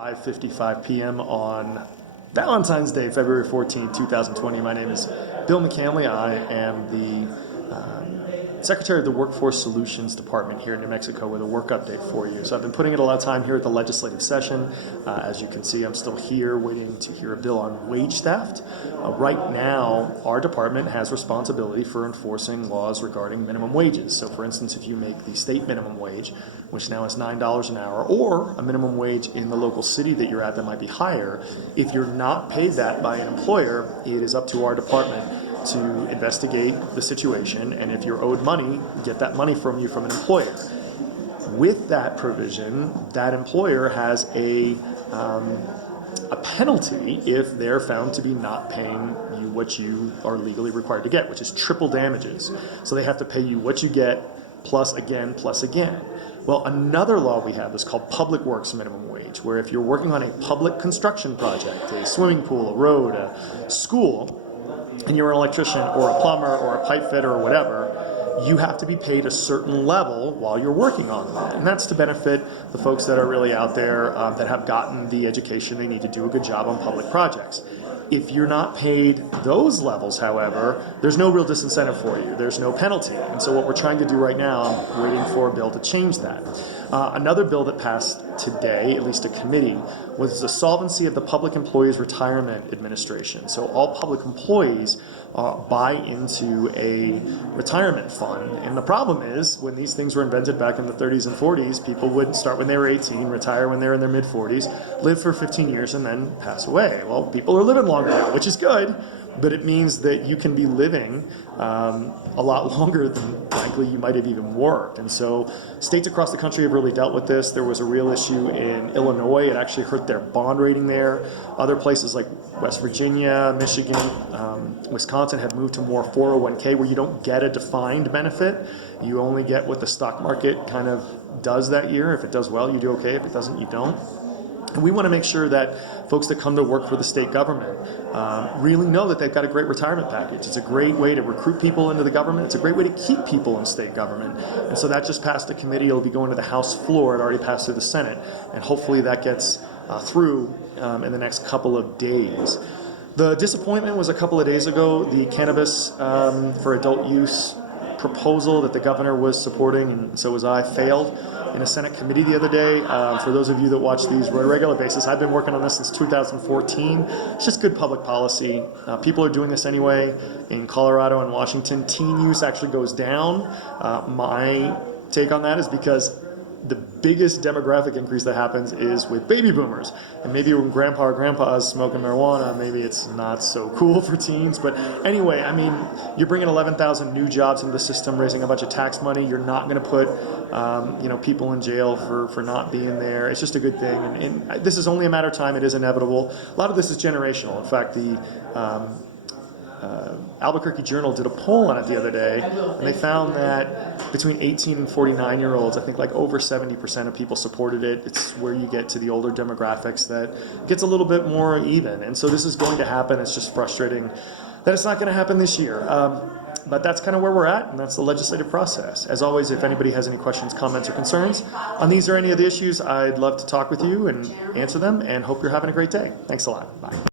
5:55 p.m. on Valentine's Day, February 14, 2020. My name is Bill McCamley. I am the Secretary of the Workforce Solutions Department here in New Mexico with a work update for you. So I've been putting in a lot of time here at the legislative session. As you can see, I'm still here waiting to hear a bill on wage theft. Right now, our department has responsibility for enforcing laws regarding minimum wages. So for instance, if you make the state minimum wage, which now is $9 an hour, or a minimum wage in the local city that you're at that might be higher, if you're not paid that by an employer, it is up to our department to investigate the situation, and if you're owed money, get that money from you from an employer. With that provision, that employer has a penalty if they're found to be not paying you what you are legally required to get, which is triple damages. So they have to pay you what you get plus again, plus again. Well, another law we have is called Public Works Minimum Wage, where if you're working on a public construction project, a swimming pool, a road, a school, and you're an electrician or a plumber or a pipe fitter or whatever, you have to be paid a certain level while you're working on that. And that's to benefit the folks that are really out there that have gotten the education they need to do a good job on public projects. If you're not paid those levels, however, there's no real disincentive for you. There's no penalty. And so what we're trying to do right now, I'm waiting for a bill to change that. Another bill that passed today, at least a committee, was the solvency of the Public Employees Retirement Administration. So all public employees buy into a retirement fund. And the problem is, when these things were invented back in the 30s and 40s, people would start when they were 18, retire when they're in their mid-40s, live for 15 years, and then pass away. Well, people are living longer now, which is good, but it means that you can be living a lot longer than, frankly, you might have even worked. And so states across the country have really dealt with this. There was a real issue in Illinois. It actually hurt their bond rating there. Other places like West Virginia, Michigan, Wisconsin have moved to more 401k, where you don't get a defined benefit. You only get what the stock market kind of does that year. If it does well, you do okay. If it doesn't, you don't. And we want to make sure that folks that come to work for the state government really know that they've got a great retirement package. It's a great way to recruit people into the government. It's a great way to keep people in state government. And so that just passed a committee. It'll be going to the House floor. It already passed through the Senate. And hopefully that gets through in the next couple of days. The disappointment was a couple of days ago, the cannabis for adult use proposal that the governor was supporting, and so was I, failed in a Senate committee the other day. For those of you that watch these on a regular basis, I've been working on this since 2014. It's just good public policy. People are doing this anyway. In Colorado and Washington, teen use actually goes down. My take on that is because the biggest demographic increase that happens is with baby boomers. And maybe when grandpa or grandpa is smoking marijuana, maybe it's not so cool for teens. But anyway, I mean, you're bringing 11,000 new jobs into the system, raising a bunch of tax money. You're not going to put people in jail for not being there. It's just a good thing. And this is only a matter of time. It is inevitable. A lot of this is generational. In fact, the Albuquerque Journal did a poll on it the other day, and they found that between 18 and 49-year-olds, I think like over 70% of people supported it. It's where you get to the older demographics that gets a little bit more even. And so this is going to happen. It's just frustrating that it's not going to happen this year. But that's kind of where we're at, and that's the legislative process. As always, if anybody has any questions, comments, or concerns on these or any of the issues, I'd love to talk with you and answer them, and hope you're having a great day. Thanks a lot. Bye.